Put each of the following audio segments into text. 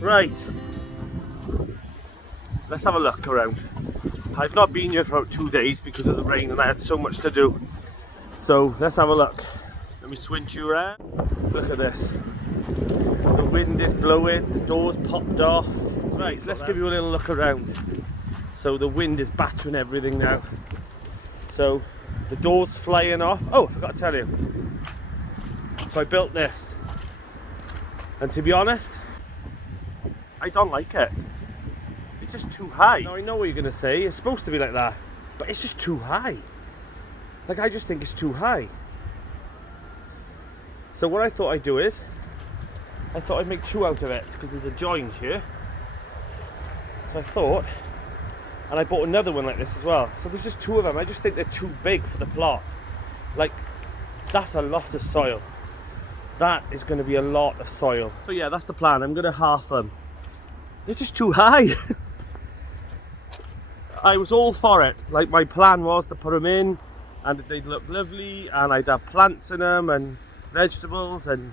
Right, let's have a look around. I've not been here for about 2 days because of the rain and I had so much to do. So let's have a look. Let me switch you around. Look at this. The wind is blowing, the door's popped off. Right, so let's give you a little look around. So the wind is battering everything now. So the door's flying off. Oh, I forgot to tell you. So I built this. And to be honest, I don't like it. It's just too high. Now I know what you're going to say. It's supposed to be like that. But it's just too high. Like, I just think it's too high. So what I thought I'd do is, I thought I'd make two out of it, because there's a joint here. So I thought, and I bought another one like this as well. So there's just two of them. I just think they're too big for the plot. Like, that's a lot of soil. That is going to be a lot of soil. So yeah, that's the plan. I'm going to half them. They're just too high. I was all for it. Like, my plan was to put them in and they'd look lovely and I'd have plants in them and vegetables, and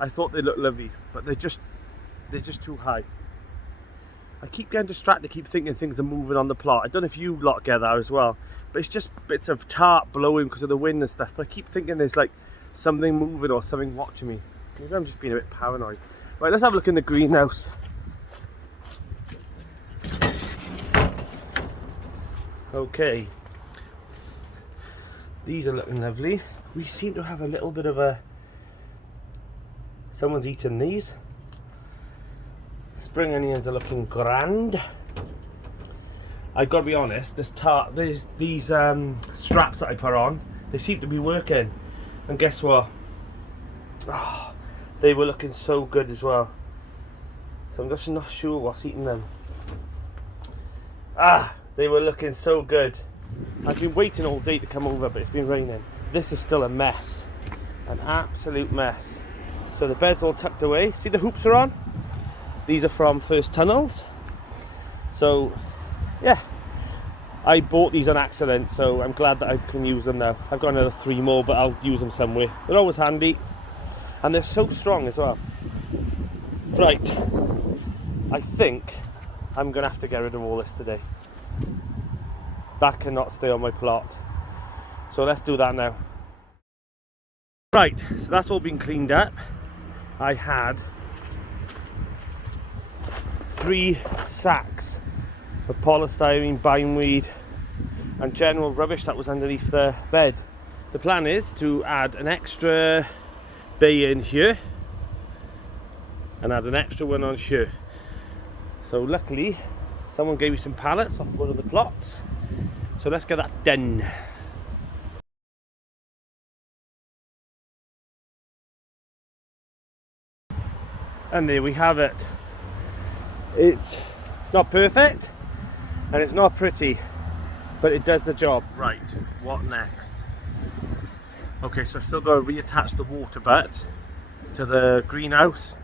I thought they looked lovely, but they're just too high. I keep getting distracted, keep thinking things are moving on the plot. I don't know if you lot get that as well, but it's just bits of tarp blowing because of the wind and stuff, but I keep thinking there's like something moving or something watching me. Maybe I'm just being a bit paranoid. Right, let's have a look in the greenhouse. Okay, these are looking lovely. We seem to have a little bit of a, someone's eaten these. Spring onions are looking grand. I've got to be honest, these straps that I put on, they seem to be working. And guess what? Oh, they were looking so good as well. So I'm just not sure what's eating them. They were looking so good. I've been waiting all day to come over, but it's been raining. This is still a mess. An absolute mess. So the bed's all tucked away. See the hoops are on? These are from First Tunnels. So, yeah. I bought these on accident, so I'm glad that I can use them now. I've got another 3 more, but I'll use them somewhere. They're always handy. And they're so strong as well. Right. I think I'm going to have to get rid of all this today. That cannot stay on my plot. So let's do that now. Right, so that's all been cleaned up. I had 3 sacks of polystyrene, bindweed and general rubbish that was underneath the bed. The plan is to add an extra bay in here and add an extra one on here. So luckily someone gave me some pallets off one of the plots. So let's get that done. And there we have it. It's not perfect and it's not pretty, but it does the job. Right, what next? Okay, so I've still got to reattach the water butt to the greenhouse.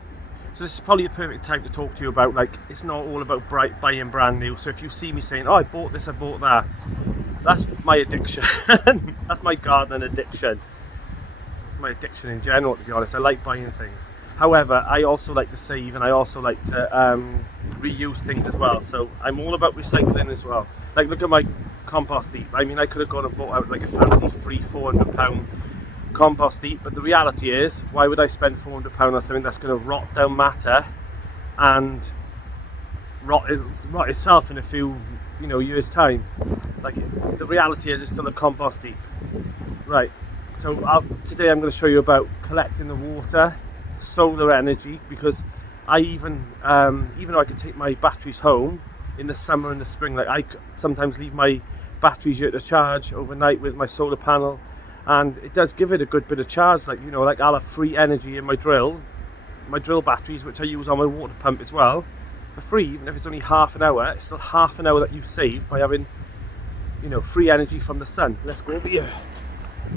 So this is probably a perfect time to talk to you about, like, it's not all about buying brand new. So if you see me saying, oh, I bought this, I bought that, that's my addiction. That's my gardening addiction. It's my addiction in general, to be honest. I like buying things. However, I also like to save and I also like to reuse things as well. So I'm all about recycling as well. Like, look at my compost heap. I mean, I could have gone and bought out like a fancy free £400 compost heap, but the reality is, why would I spend £400 on something that's going to rot down matter and rot itself in a few, years time? Like, the reality is, it's still a compost heap. Right, so today I'm going to show you about collecting the water, solar energy, because I even though I can take my batteries home in the summer and the spring, like I sometimes leave my batteries here to charge overnight with my solar panel, and it does give it a good bit of charge. Like, like I'll have free energy in my drill batteries, which I use on my water pump as well, for free. Even if it's only half an hour, it's still half an hour that you save by having, free energy from the sun. Let's go over here.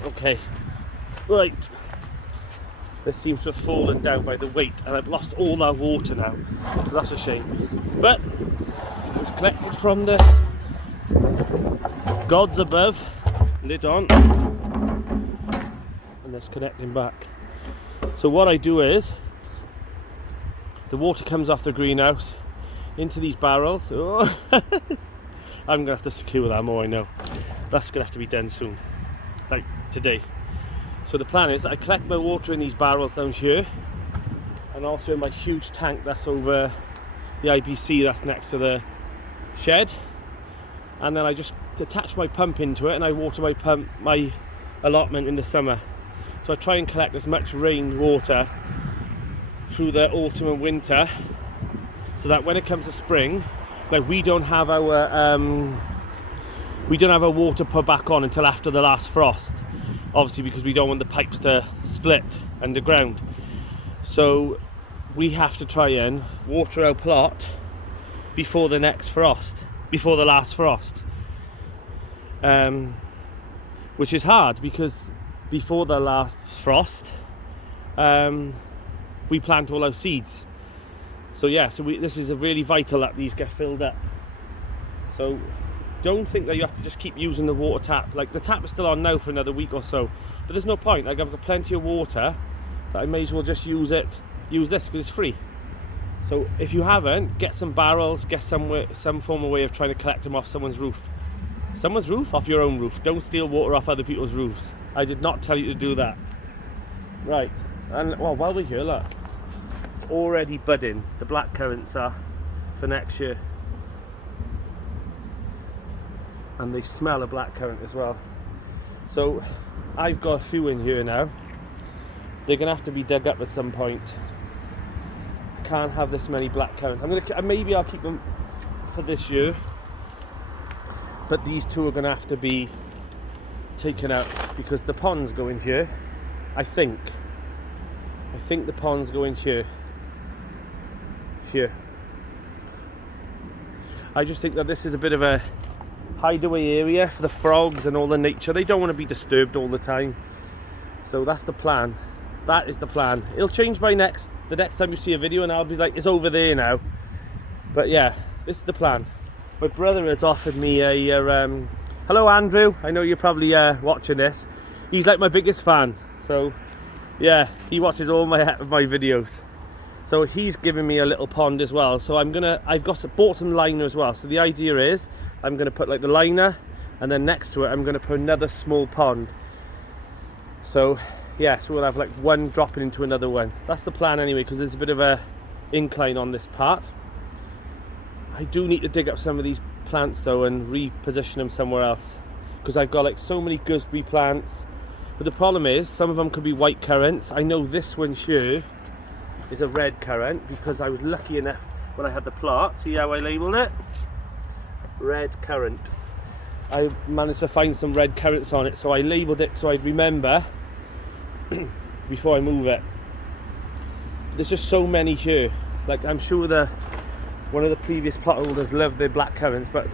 Okay, right. This seems to have fallen down by the weight, and I've lost all that water now, so that's a shame. But it was collected from the gods above. Lid on, and it's connecting back. So what I do is, the water comes off the greenhouse into these barrels. Oh. I'm gonna have to secure that more, I know. That's gonna have to be done soon, like today. So the plan is I collect my water in these barrels down here, and also in my huge tank that's over the IBC that's next to the shed, and then I just attach my pump into it and I water my allotment in the summer. So I try and collect as much rain water through the autumn and winter, so that when it comes to spring, like we don't have our water put back on until after the last frost, obviously because we don't want the pipes to split underground. So we have to try and water our plot before the next frost, before the last frost, which is hard because before the last frost we plant all our seeds. So yeah, so this is a really vital that these get filled up. So don't think that you have to just keep using the water tap. Like the tap is still on now for another week or so, but there's no point. Like I've got plenty of water that I may as well just use this because it's free. So if you haven't, get some barrels, get some form of way of trying to collect them off someone's roof. Someone's roof? Off your own roof. Don't steal water off other people's roofs. I did not tell you to do that. Right, and well, while we're here, look, it's already budding. The black currants are for next year, and they smell a black currant as well. So I've got a few in here now. They're gonna have to be dug up at some point. I can't have this many black currants. Maybe I'll keep them for this year, but these two are gonna have to be taken out because the ponds go in here. I think the ponds go in here. I just think that this is a bit of a hideaway area for the frogs and all the nature. They don't want to be disturbed all the time. So that's the plan. That is the plan. It'll change by the next time you see a video and I'll be like, it's over there now. But yeah, this is the plan. My brother has offered me a hello Andrew, I know you're probably watching this. He's like my biggest fan. So yeah, he watches all my videos. So he's given me a little pond as well. So I've bought some liner as well. So the idea is I'm gonna put like the liner, and then next to it I'm gonna put another small pond. So yeah, so we'll have like one dropping into another one. That's the plan anyway, because there's a bit of a incline on this part. I do need to dig up some of these plants though and reposition them somewhere else, because I've got like so many gooseberry plants. But the problem is some of them could be white currants. I know this one here is a red currant because I was lucky enough when I had the plot. See how I labelled it? Red currant. I managed to find some red currants on it, so I labelled it so I'd remember before I move it. There's just so many here. Like I'm sure one of the previous plot holders loved their black currants, but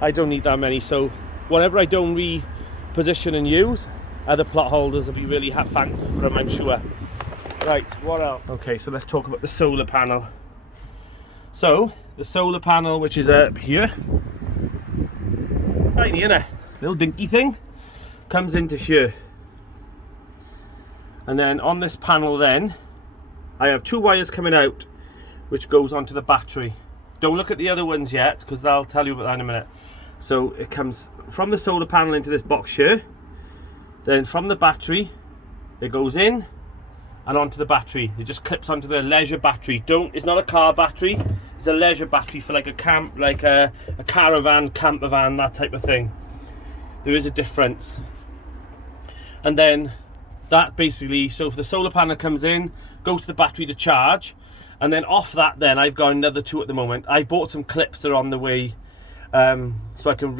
I don't need that many. So whatever I don't reposition and use, other plot holders will be really thankful for them, I'm sure. Right, what else? Okay, so let's talk about the solar panel. So the solar panel, which is up here, tiny, innit? Little dinky thing, comes into here. And then on this panel then, I have two wires coming out, which goes onto the battery. Don't look at the other ones yet, because I'll tell you about that in a minute. So it comes from the solar panel into this box here. Then from the battery, it goes in and onto the battery. It just clips onto the leisure battery. It's not a car battery. It's a leisure battery for like a camp, like a caravan, camper van, that type of thing. There is a difference. And then that basically, so if the solar panel comes in, goes to the battery to charge, and then off that then I've got another two at the moment. I bought some clips that are on the way, so I can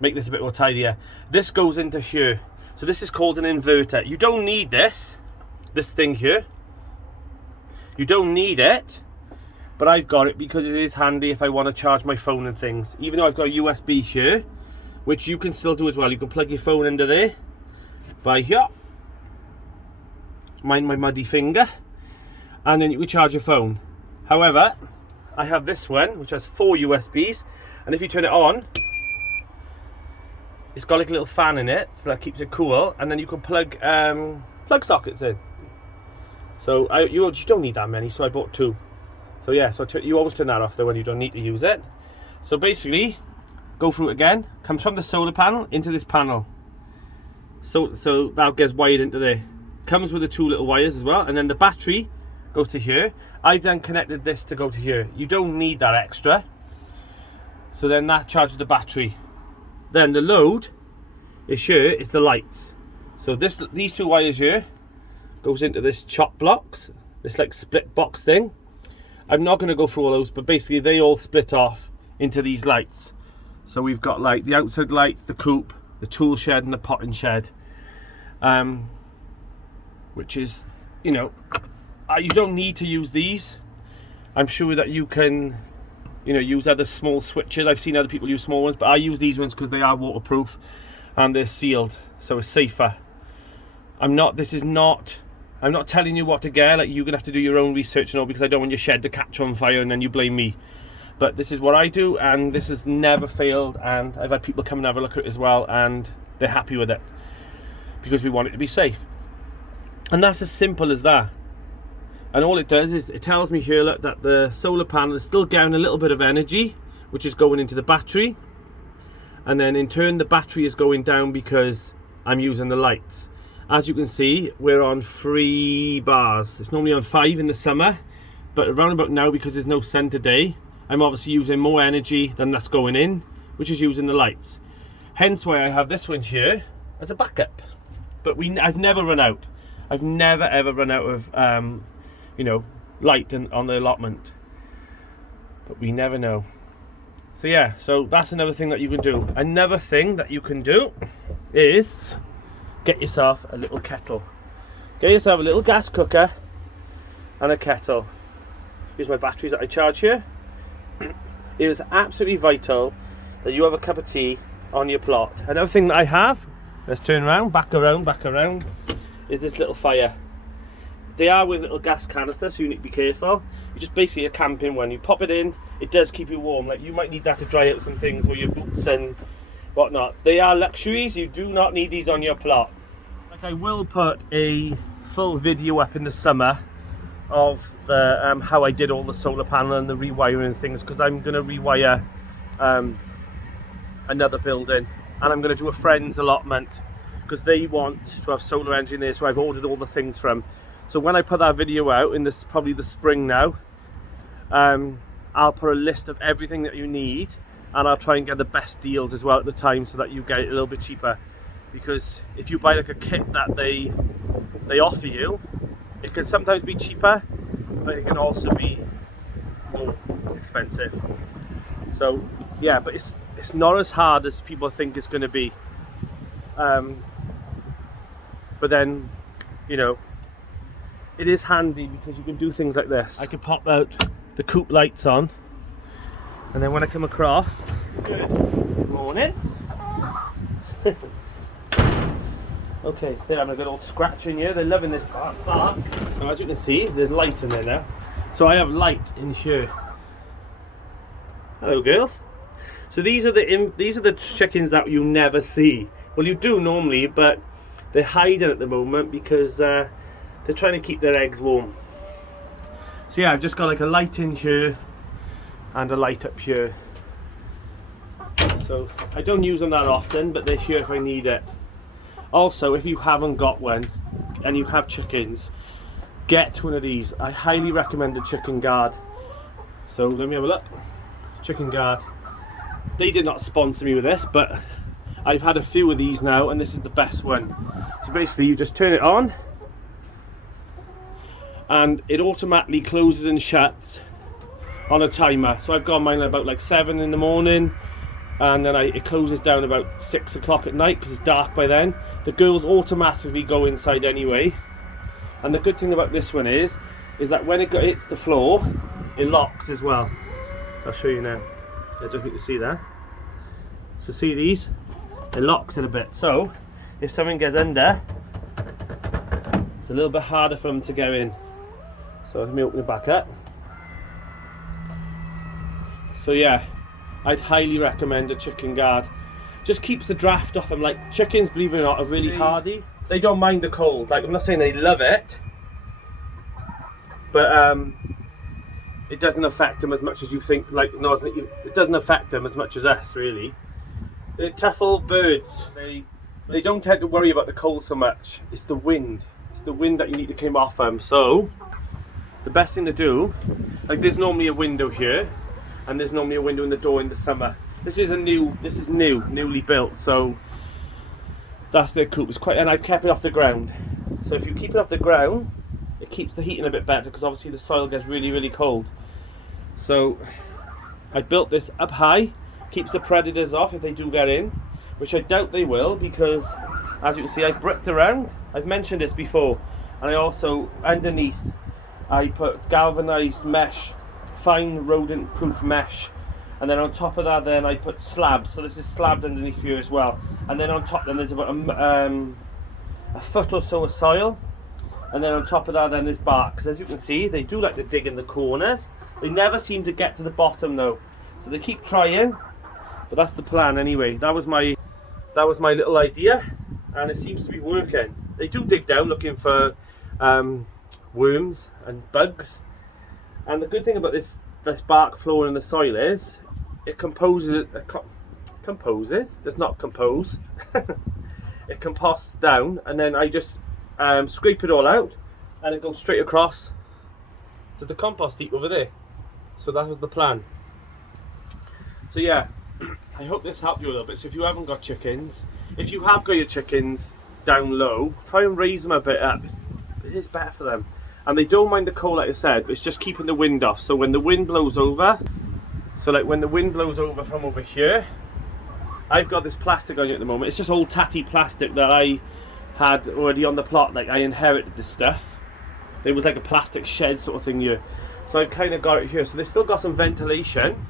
make this a bit more tidier. This goes into here. So this is called an inverter. You don't need this thing here. You don't need it, but I've got it because it is handy if I want to charge my phone and things. Even though I've got a USB here, which you can still do as well. You can plug your phone under there, by here. Mind my muddy finger. And then you can charge your phone. However, I have this one, which has 4 USBs, and if you turn it on, it's got like a little fan in it, so that keeps it cool, and then you can plug sockets in. So you don't need that many, so I bought 2. So yeah, so you always turn that off though when you don't need to use it. So basically, go through it again, comes from the solar panel into this panel. So that gets wired into there. Comes with the 2 little wires as well, and then the battery goes to here. I've then connected this to go to here. You don't need that extra. So then that charges the battery. Then the load is here, is the lights. So these 2 wires here goes into this chop blocks, this like split box thing. I'm not going to go through all those, but basically they all split off into these lights. So we've got like the outside lights, the coop, the tool shed and the potting shed. Which is, you know, you don't need to use these. I'm sure that you can, you know, use other small switches. I've seen other people use small ones, but I use these ones because they are waterproof and they're sealed, so it's safer. I'm not telling you what to get. Like, you're gonna have to do your own research and all, because I don't want your shed to catch on fire and then you blame me. But this is what I do, and this has never failed, and I've had people come and have a look at it as well, and they're happy with it because we want it to be safe. And that's as simple as that. And all it does is it tells me here, look, that the solar panel is still getting a little bit of energy, which is going into the battery, and then in turn the battery is going down because I'm using the lights. As you can see, we're on 3 bars. It's normally on 5 in the summer, but around about now, because there's no sun today, I'm obviously using more energy than that's going in, which is using the lights. Hence why I have this one here as a backup. But I've never run out. I've never ever run out of you know, light on the allotment. But we never know. So yeah, so that's another thing that you can do. Another thing that you can do is get yourself a little kettle. Get yourself a little gas cooker and a kettle. Here's my batteries that I charge here. It is absolutely vital that you have a cup of tea on your plot. Another thing that I have, let's turn around, back around, is this little fire. They are with little gas canisters, so you need to be careful. You just basically a camping one. You pop it in, it does keep you warm. Like, you might need that to dry out some things, or your boots and whatnot. They are luxuries, you do not need these on your plot. Like, I will put a full video up in the summer of the how I did all the solar panel and the rewiring and things, because I'm going to rewire another building, and I'm going to do a friend's allotment because they want to have solar energy in there, so I've ordered all the things from. So when I put that video out in this, probably the spring now, I'll put a list of everything that you need, and I'll try and get the best deals as well at the time, so that you get it a little bit cheaper. Because if you buy like a kit that they offer you, it can sometimes be cheaper, but it can also be more expensive. So yeah, but it's not as hard as people think it's going to be. But then, you know, it is handy because you can do things like this. I can pop out the Coop lights on, and then when I come across, good morning. Okay, they're having a good old scratch in here. They're loving this part. And as you can see, there's light in there now. So I have light in here. Hello, girls. So these are the chickens that you never see. Well, you do normally, but they're hiding at the moment because they're trying to keep their eggs warm. So yeah, I've just got like a light in here and a light up here. So I don't use them that often, but they're here if I need it. Also, if you haven't got one and you have chickens, get one of these. I highly recommend the Chicken Guard. So let me have a look. Chicken Guard. They did not sponsor me with this, but I've had a few of these now, and this is the best one. So basically, you just turn it on, and it automatically closes and shuts on a timer. So I've got mine about like 7 in the morning, and then it closes down about 6 o'clock at night because it's dark by then. The girls automatically go inside anyway. And the good thing about this one is that when it hits the floor, it locks as well. I'll show you now. I don't think you can see that. So see these? It locks it a bit. So if something gets under, it's a little bit harder for them to go in. So let me open it back up. So yeah, I'd highly recommend a Chicken Guard. Just keeps the draft off them. Like, chickens, believe it or not, are really hardy. They don't mind the cold. Like, I'm not saying they love it, but it doesn't affect them as much as you think. Like, no, it doesn't affect them as much as us, really. They're tough old birds. They don't tend to worry about the cold so much. It's the wind. It's the wind that you need to keep off them. So the best thing to do, like, there's normally a window here, and there's normally a window in the door in the summer. This is newly built. So that's their coop. It's quite, and I've kept it off the ground. So if you keep it off the ground, it keeps the heating a bit better, because obviously the soil gets really, really cold. So I built this up high, keeps the predators off if they do get in, which I doubt they will, because as you can see, I bricked around. I've mentioned this before. And I also, underneath, I put galvanized mesh, fine rodent proof mesh, and then on top of that then I put slabs. So this is slabbed underneath here as well, and then on top then there's about a foot or so of soil, and then on top of that then there's bark. Because as you can see, they do like to dig in the corners. They never seem to get to the bottom though, so they keep trying, but that's the plan anyway. That was my little idea, and it seems to be working. They do dig down looking for worms and bugs, and the good thing about this bark flowing in the soil is it composes, does not compose. It composts down, and then I just scrape it all out, and it goes straight across to the compost heap over there. So that was the plan. So yeah, I hope this helped you a little bit. So if you haven't got chickens, if you have got your chickens down low, try and raise them a bit up. It is better for them, and they don't mind the cold, like I said, but it's just keeping the wind off. So when the wind blows over, so like when the wind blows over from over here, I've got this plastic on you at the moment. It's just old tatty plastic that I had already on the plot. Like, I inherited this stuff. There was like a plastic shed sort of thing here, so I've kind of got it here. So they've still got some ventilation.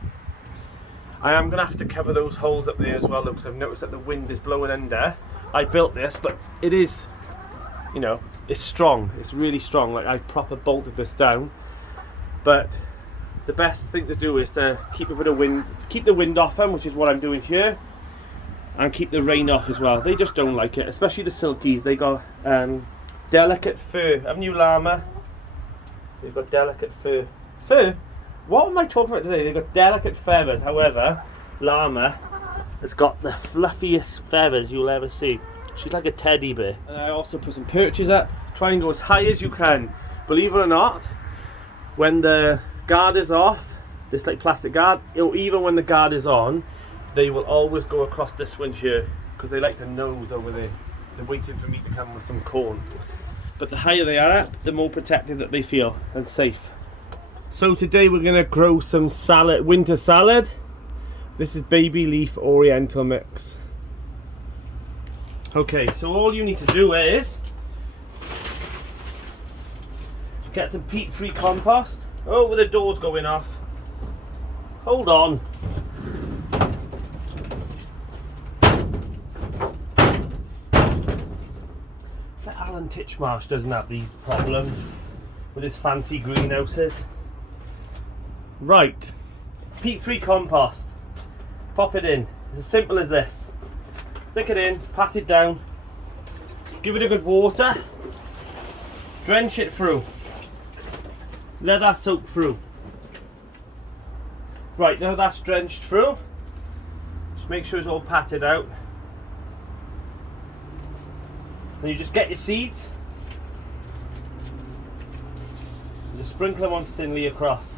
I am going to have to cover those holes up there as well though, because I've noticed that the wind is blowing under. I built this, but it is, you know, it's strong. It's really strong. Like, I've proper bolted this down. But the best thing to do is to keep a bit of wind, keep the wind off them, which is what I'm doing here, and keep the rain off as well. They just don't like it, especially the silkies. They got delicate fur. Haven't you, llama? They've got delicate fur. Fur? What am I talking about today? They've got delicate feathers. However, llama has got the fluffiest feathers you'll ever see. She's like a teddy bear. And I also put some perches up. Try and go as high as you can. Believe it or not, when the guard is off, this like plastic guard, or even when the guard is on, they will always go across this one here, because they like to nose over there. They're waiting for me to come with some corn. But the higher they are up, the more protected that they feel and safe. So today we're going to grow some salad, winter salad. This is baby leaf oriental mix. Okay, so all you need to do is get some peat-free compost. Oh, with the doors going off. Hold on. Alan Titchmarsh doesn't have these problems with his fancy greenhouses. Right, peat-free compost. Pop it in. It's as simple as this. Stick it in, pat it down, give it a good water, drench it through, let that soak through. Right, now that's drenched through, just make sure it's all patted out. Then you just get your seeds, and just sprinkle them on thinly across.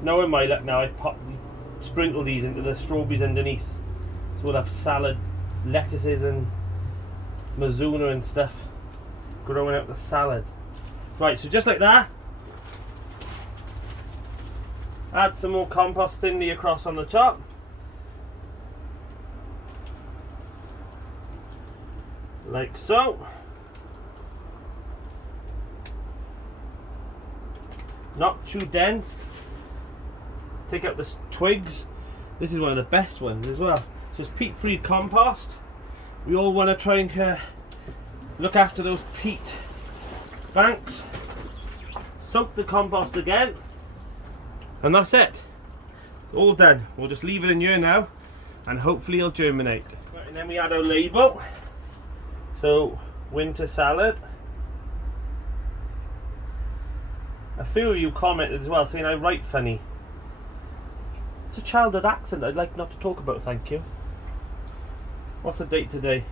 Knowing my luck now, I've sprinkled these into the strawberries underneath, so we'll have salad, lettuces and mazuna and stuff growing out the salad. Right, so just like that, add some more compost thinly across on the top. Like so. Not too dense. Take out the twigs. This is one of the best ones as well. So it's peat-free compost. We all want to try and look after those peat banks. Soak the compost again, and that's it. All done. We'll just leave it in here now, and hopefully it'll germinate. Right, and then we add our label. So winter salad. A few of you commented as well saying I write funny. It's a childhood accent I'd like not to talk about, thank you. What's the date today?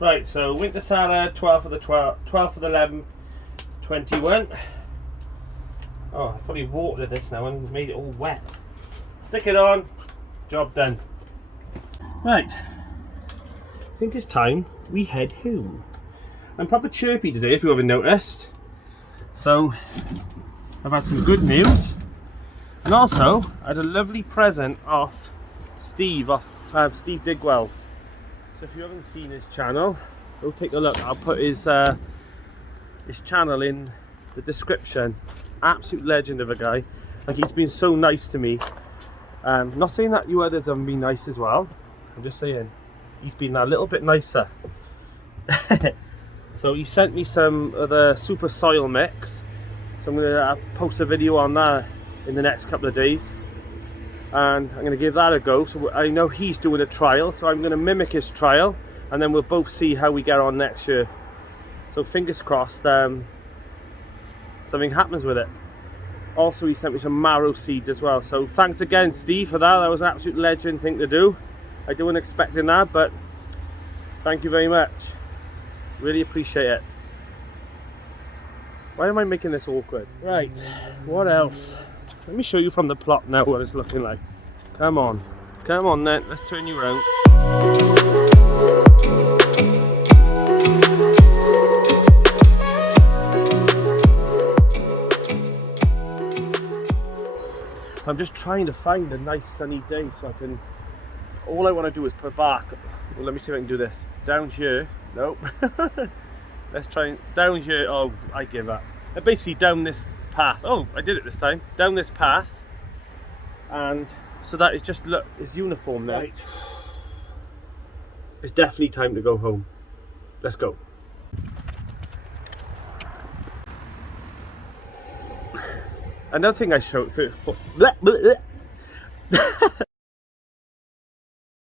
Right, so winter salad, 12th of the 11th, 21. Oh, I probably watered this now and made it all wet. Stick it on, job done. Right, I think it's time we head home. I'm proper chirpy today, if you haven't noticed. So, I've had some good news. And also, I had a lovely present off Steve, Steve Digwell's. So if you haven't seen his channel, go take a look. I'll put his channel in the description. Absolute legend of a guy. Like, he's been so nice to me. Not saying that you others haven't been nice as well. I'm just saying he's been a little bit nicer. So he sent me some of the super soil mix. So I'm going to post a video on that in the next couple of days. And I'm going to give that a go. So I know he's doing a trial, so I'm going to mimic his trial, and then we'll both see how we get on next year. So fingers crossed something happens with it. Also, he sent me some marrow seeds as well. So thanks again, Steve, for that. That was an absolute legend thing to do. I wasn't expecting that, but thank you very much. Really appreciate it. Why am I making this awkward? Right, what else? Let me show you from the plot now what it's looking like. Come on then, let's turn you around. I'm just trying to find a nice sunny day so I can, all I want to do is put back. Well, let me see if I can do this. Down here, nope. Let's try down here. Oh, I give up. Basically down this path. Oh, I did it this time. Down this path, and so that is just, look, it's uniform now. Right. It's definitely time to go home. Let's go. Another thing I showed